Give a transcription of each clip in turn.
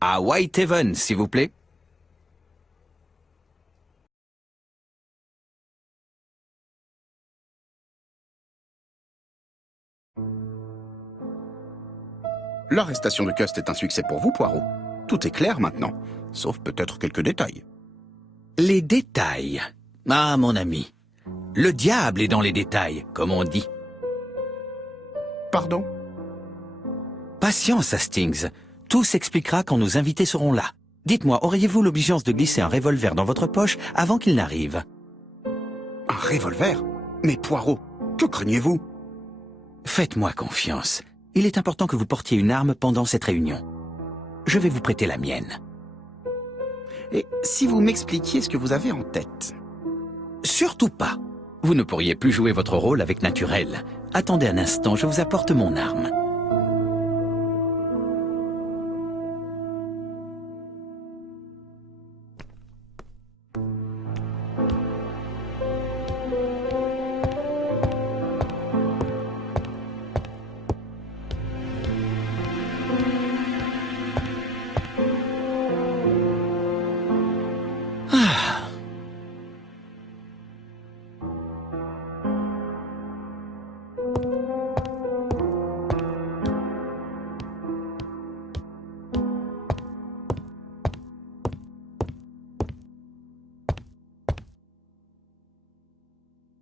À Whitehaven, s'il vous plaît. L'arrestation de Cust est un succès pour vous, Poirot. Tout est clair maintenant, sauf peut-être quelques détails. Les détails. Ah, mon ami. Le diable est dans les détails, comme on dit. Pardon? Patience, Hastings. Tout s'expliquera quand nos invités seront là. Dites-moi, auriez-vous l'obligeance de glisser un revolver dans votre poche avant qu'il n'arrive? Un revolver? Mais Poirot, que craignez-vous? Faites-moi confiance. Il est important que vous portiez une arme pendant cette réunion. Je vais vous prêter la mienne. Et si vous m'expliquiez ce que vous avez en tête? Surtout pas. Vous ne pourriez plus jouer votre rôle avec naturel. Attendez un instant, je vous apporte mon arme.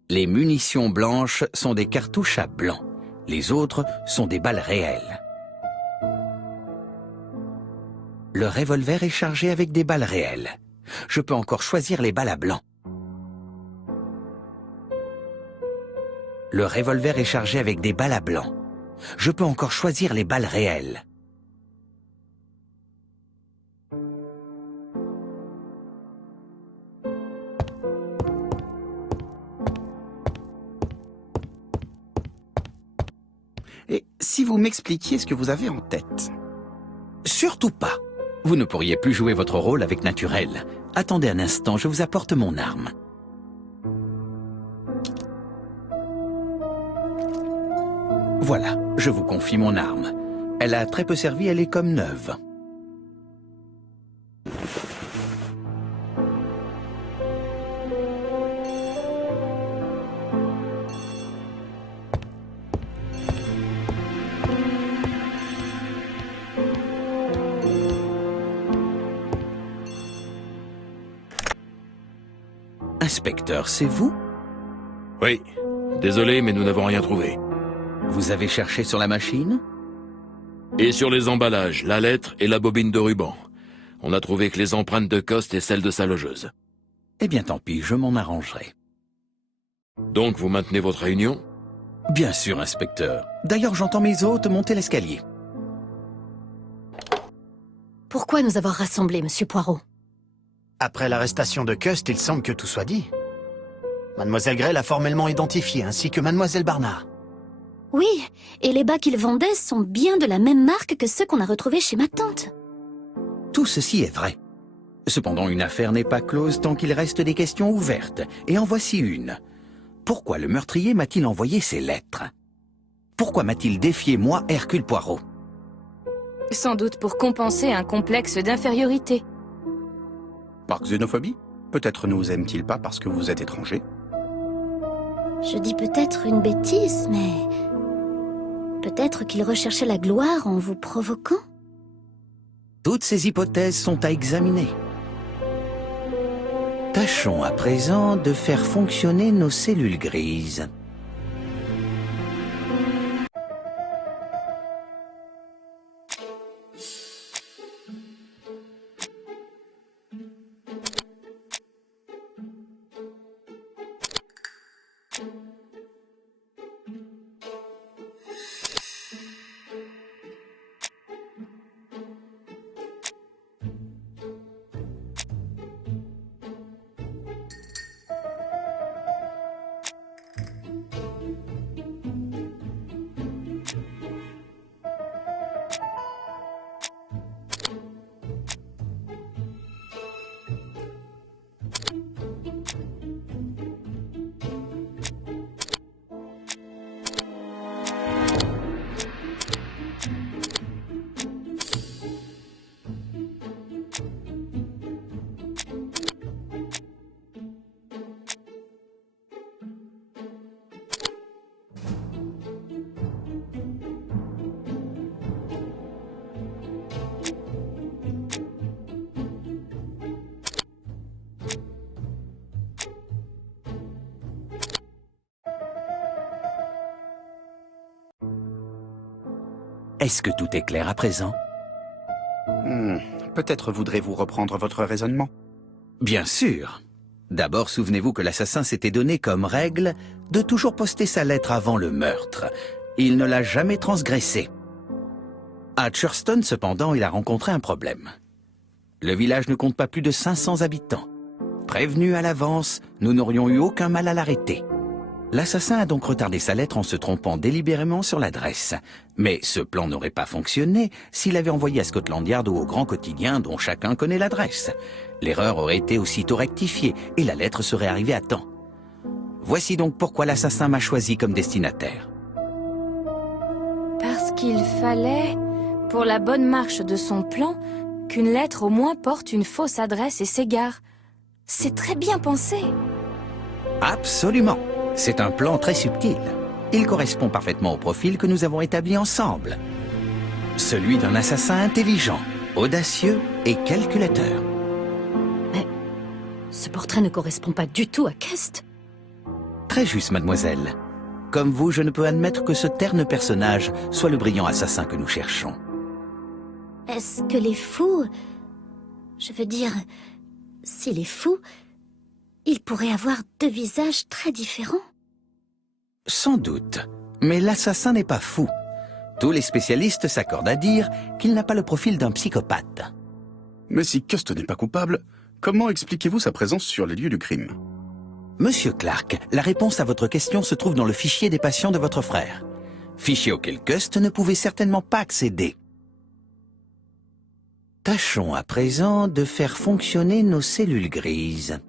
Les munitions blanches sont des cartouches à blanc. Les autres sont des balles réelles. Le revolver est chargé avec des balles réelles. Je peux encore choisir les balles à blanc. Le revolver est chargé avec des balles à blanc. Je peux encore choisir les balles réelles. Et si vous m'expliquiez ce que vous avez en tête? Surtout pas. Vous ne pourriez plus jouer votre rôle avec naturel. Attendez un instant, je vous apporte mon arme. Voilà, je vous confie mon arme. Elle a très peu servi, elle est comme neuve. Inspecteur, c'est vous? Oui. Désolé, mais nous n'avons rien trouvé. Vous avez cherché sur la machine? Et sur les emballages, la lettre et la bobine de ruban. On n'a trouvé que les empreintes de Cust et celles de sa logeuse. Eh bien tant pis, je m'en arrangerai. Donc vous maintenez votre réunion? Bien sûr, inspecteur. D'ailleurs, j'entends mes hôtes monter l'escalier. Pourquoi nous avoir rassemblés, Monsieur Poirot? Après l'arrestation de Cust, il semble que tout soit dit. Mademoiselle Gray l'a formellement identifié, ainsi que Mademoiselle Barnard. Oui, et les bas qu'ils vendaient sont bien de la même marque que ceux qu'on a retrouvés chez ma tante. Tout ceci est vrai. Cependant, une affaire n'est pas close tant qu'il reste des questions ouvertes. Et en voici une. Pourquoi le meurtrier m'a-t-il envoyé ces lettres? Pourquoi m'a-t-il défié, moi, Hercule Poirot? Sans doute pour compenser un complexe d'infériorité. Par xénophobie? Peut-être nous aime-t-il pas parce que vous êtes étranger? Je dis peut-être une bêtise, mais... peut-être qu'il recherchait la gloire en vous provoquant? Toutes ces hypothèses sont à examiner. Tâchons à présent de faire fonctionner nos cellules grises. Est-ce que tout est clair à présent? Peut-être voudrez-vous reprendre votre raisonnement? Bien sûr. D'abord, souvenez-vous que l'assassin s'était donné comme règle de toujours poster sa lettre avant le meurtre. Il ne l'a jamais transgressée. À Churston, cependant, il a rencontré un problème. Le village ne compte pas plus de 500 habitants. Prévenu à l'avance, nous n'aurions eu aucun mal à l'arrêter. L'assassin a donc retardé sa lettre en se trompant délibérément sur l'adresse. Mais ce plan n'aurait pas fonctionné s'il avait envoyé à Scotland Yard ou au Grand Quotidien dont chacun connaît l'adresse. L'erreur aurait été aussitôt rectifiée et la lettre serait arrivée à temps. Voici donc pourquoi l'assassin m'a choisi comme destinataire. Parce qu'il fallait, pour la bonne marche de son plan, qu'une lettre au moins porte une fausse adresse et s'égare. C'est très bien pensé. Absolument. C'est un plan très subtil. Il correspond parfaitement au profil que nous avons établi ensemble. Celui d'un assassin intelligent, audacieux et calculateur. Mais ce portrait ne correspond pas du tout à Cust. Très juste, mademoiselle. Comme vous, je ne peux admettre que ce terne personnage soit le brillant assassin que nous cherchons. Est-ce que les fous... Je veux dire, s'il est fou, il pourrait avoir deux visages très différents. Sans doute. Mais l'assassin n'est pas fou. Tous les spécialistes s'accordent à dire qu'il n'a pas le profil d'un psychopathe. Mais si Cust n'est pas coupable, comment expliquez-vous sa présence sur les lieux du crime? Monsieur Clark, la réponse à votre question se trouve dans le fichier des patients de votre frère. Fichier auquel Cust ne pouvait certainement pas accéder. Tâchons à présent de faire fonctionner nos cellules grises.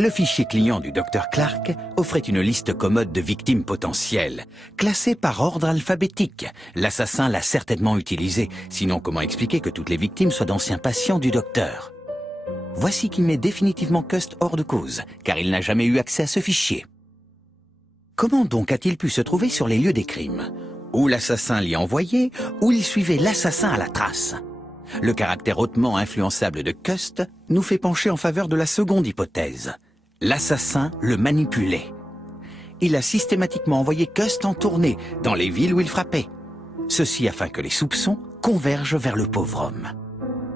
Le fichier client du Dr Clark offrait une liste commode de victimes potentielles, classées par ordre alphabétique. L'assassin l'a certainement utilisée, sinon comment expliquer que toutes les victimes soient d'anciens patients du docteur? Voici qui met définitivement Cust hors de cause, car il n'a jamais eu accès à ce fichier. Comment donc a-t-il pu se trouver sur les lieux des crimes? Ou l'assassin l'y a envoyé, ou il suivait l'assassin à la trace. Le caractère hautement influençable de Cust nous fait pencher en faveur de la seconde hypothèse. L'assassin le manipulait. Il a systématiquement envoyé Cust en tournée dans les villes où il frappait. Ceci afin que les soupçons convergent vers le pauvre homme.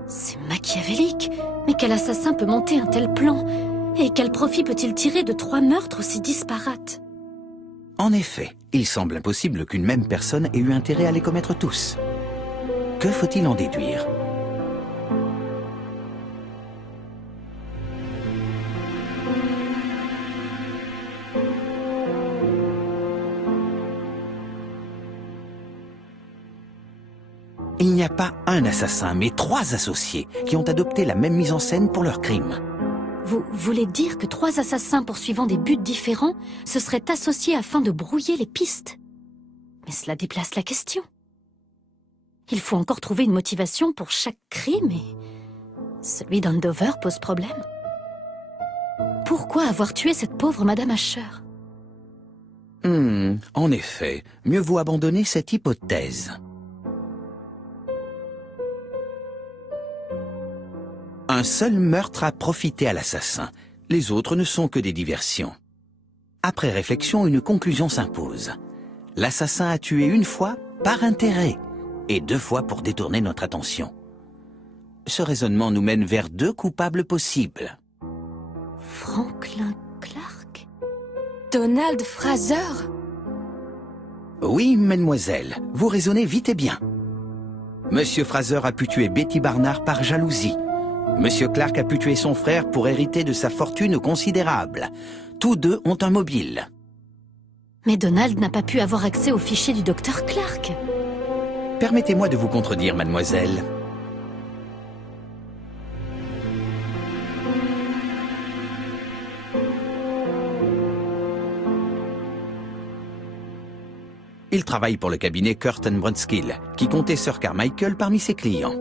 C'est machiavélique. Mais quel assassin peut monter un tel plan? Et quel profit peut-il tirer de 3 meurtres aussi disparates? En effet, il semble impossible qu'une même personne ait eu intérêt à les commettre tous. Que faut-il en déduire? Il n'y a pas un assassin, mais 3 associés qui ont adopté la même mise en scène pour leur crime. Vous voulez dire que 3 assassins poursuivant des buts différents se seraient associés afin de brouiller les pistes? Mais cela déplace la question. Il faut encore trouver une motivation pour chaque crime et celui d'Andover pose problème. Pourquoi avoir tué cette pauvre Madame Asher? En effet, mieux vaut abandonner cette hypothèse. Un seul meurtre a profité à l'assassin. Les autres ne sont que des diversions. Après réflexion, une conclusion s'impose. L'assassin a tué une fois par intérêt et 2 fois pour détourner notre attention. Ce raisonnement nous mène vers 2 coupables possibles. Franklin Clark? Donald Fraser? Oui, mademoiselle, vous raisonnez vite et bien. Monsieur Fraser a pu tuer Betty Barnard par jalousie. Monsieur Clark a pu tuer son frère pour hériter de sa fortune considérable. Tous 2 ont un mobile. Mais Donald n'a pas pu avoir accès au fichier du docteur Clark. Permettez-moi de vous contredire, mademoiselle. Il travaille pour le cabinet Curtin Brunskill, qui comptait Sir Carmichael parmi ses clients.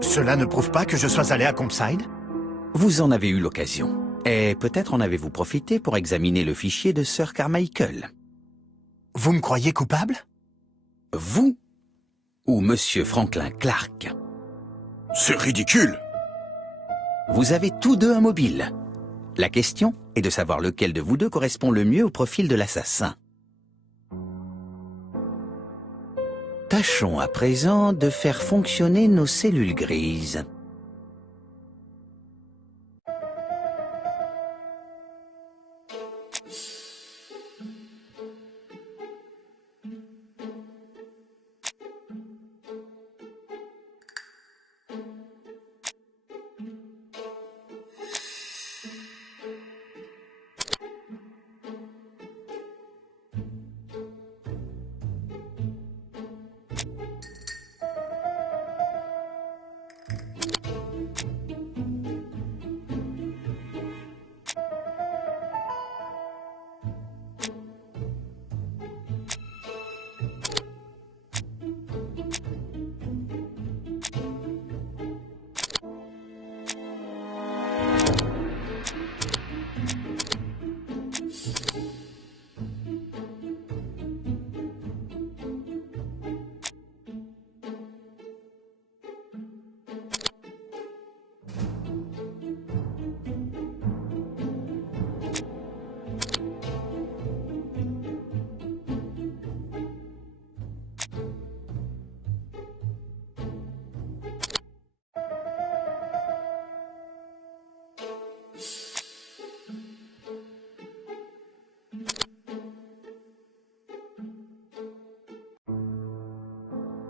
Cela ne prouve pas que je sois allé à Compside? Vous en avez eu l'occasion. Et peut-être en avez-vous profité pour examiner le fichier de Sir Carmichael. Vous me croyez coupable? Vous ou Monsieur Franklin Clark? C'est ridicule! Vous avez tous 2 un mobile. La question est de savoir lequel de vous 2 correspond le mieux au profil de l'assassin. Tâchons à présent de faire fonctionner nos cellules grises.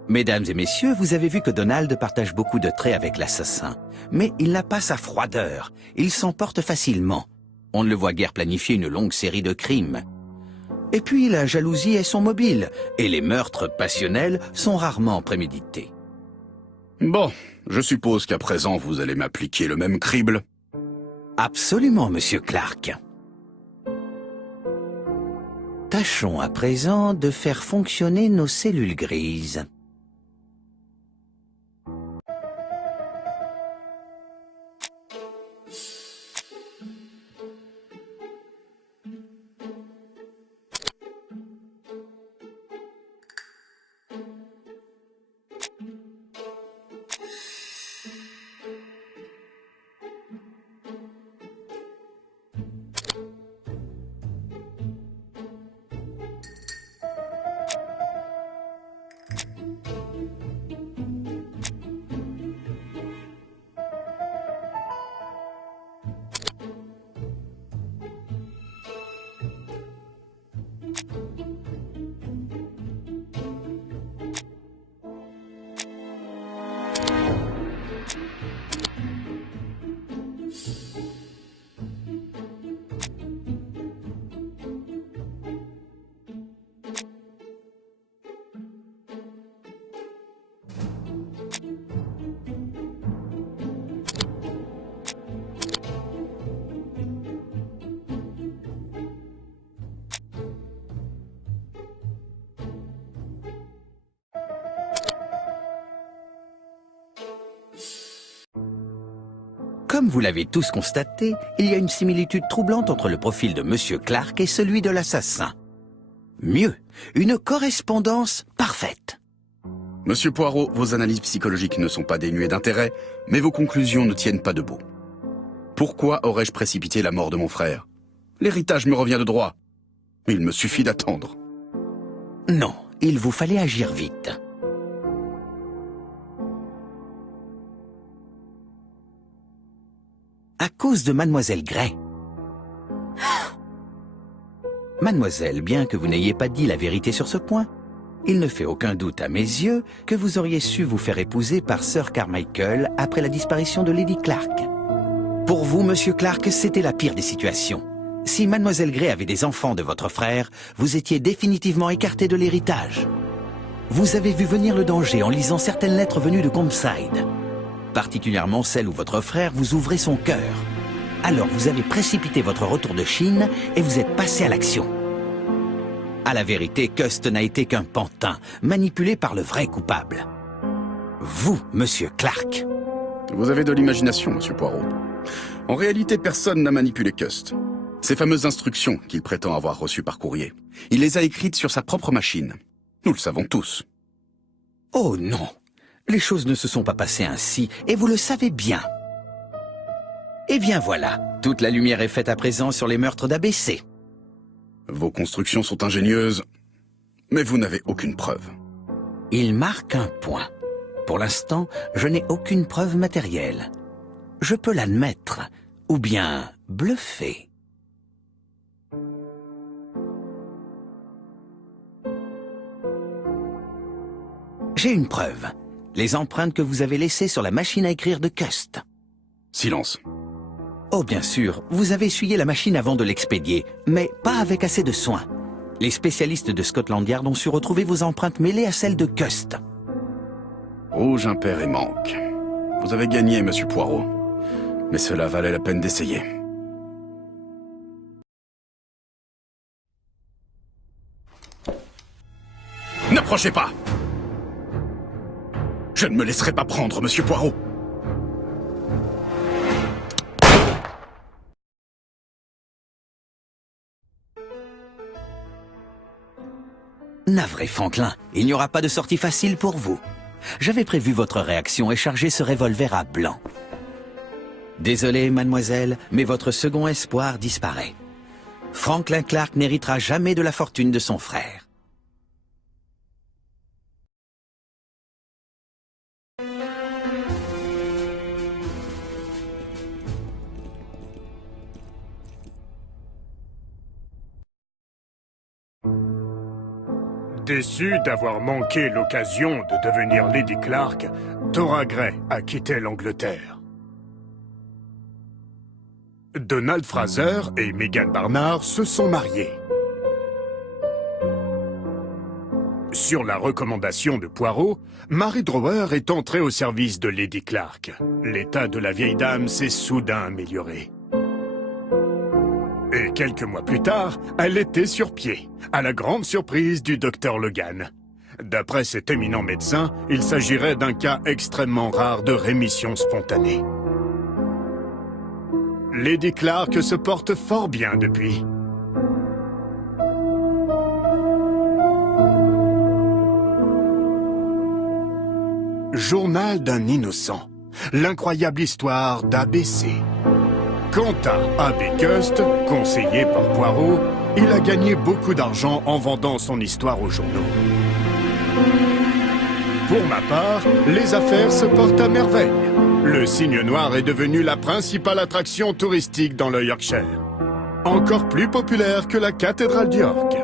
Mesdames et messieurs, vous avez vu que Donald partage beaucoup de traits avec l'assassin. Mais il n'a pas sa froideur. Il s'emporte facilement. On ne le voit guère planifier une longue série de crimes. Et puis la jalousie est son mobile, et les meurtres passionnels sont rarement prémédités. Bon, je suppose qu'à présent vous allez m'appliquer le même crible. Absolument, Monsieur Clark. Tâchons à présent de faire fonctionner nos cellules grises. Comme vous l'avez tous constaté, il y a une similitude troublante entre le profil de Monsieur Clark et celui de l'assassin. Mieux, une correspondance parfaite. Monsieur Poirot, vos analyses psychologiques ne sont pas dénuées d'intérêt, mais vos conclusions ne tiennent pas debout. Pourquoi aurais-je précipité la mort de mon frère? L'héritage me revient de droit. Il me suffit d'attendre. Non, il vous fallait agir vite. À cause de Mademoiselle Gray. Mademoiselle, bien que vous n'ayez pas dit la vérité sur ce point, il ne fait aucun doute à mes yeux que vous auriez su vous faire épouser par Sir Carmichael après la disparition de Lady Clark. Pour vous, Monsieur Clark, c'était la pire des situations. Si Mademoiselle Gray avait des enfants de votre frère, vous étiez définitivement écarté de l'héritage. Vous avez vu venir le danger en lisant certaines lettres venues de Compside. Particulièrement celle où votre frère vous ouvrait son cœur. Alors vous avez précipité votre retour de Chine et vous êtes passé à l'action. À la vérité, Cust n'a été qu'un pantin, manipulé par le vrai coupable. Vous, Monsieur Clark. Vous avez de l'imagination, Monsieur Poirot. En réalité, personne n'a manipulé Cust. Ces fameuses instructions qu'il prétend avoir reçues par courrier, il les a écrites sur sa propre machine. Nous le savons tous. Oh non, les choses ne se sont pas passées ainsi, et vous le savez bien. Eh bien voilà, toute la lumière est faite à présent sur les meurtres d'ABC. Vos constructions sont ingénieuses, mais vous n'avez aucune preuve. Il marque un point. Pour l'instant, je n'ai aucune preuve matérielle. Je peux l'admettre, ou bien bluffer. J'ai une preuve. Les empreintes que vous avez laissées sur la machine à écrire de Cust. Silence. Oh bien sûr, vous avez essuyé la machine avant de l'expédier, mais pas avec assez de soin. Les spécialistes de Scotland Yard ont su retrouver vos empreintes mêlées à celles de Cust. Rouge impair et manque. Vous avez gagné, Monsieur Poirot. Mais cela valait la peine d'essayer. N'approchez pas! Je ne me laisserai pas prendre, Monsieur Poirot. Navré, Franklin, il n'y aura pas de sortie facile pour vous. J'avais prévu votre réaction et chargé ce revolver à blanc. Désolé, mademoiselle, mais votre second espoir disparaît. Franklin Clark n'héritera jamais de la fortune de son frère. Déçu d'avoir manqué l'occasion de devenir Lady Clark, Dora Gray a quitté l'Angleterre. Donald Fraser et Megan Barnard se sont mariés. Sur la recommandation de Poirot, Mary Drower est entrée au service de Lady Clark. L'état de la vieille dame s'est soudain amélioré. Et quelques mois plus tard, elle était sur pied, à la grande surprise du docteur Logan. D'après cet éminent médecin, il s'agirait d'un cas extrêmement rare de rémission spontanée. Lady Clark se porte fort bien depuis. Journal d'un innocent. L'incroyable histoire d'ABC. Quant à A.B. Cust, conseillé par Poirot, il a gagné beaucoup d'argent en vendant son histoire aux journaux. Pour ma part, les affaires se portent à merveille. Le cygne noir est devenu la principale attraction touristique dans le Yorkshire. Encore plus populaire que la cathédrale d'York.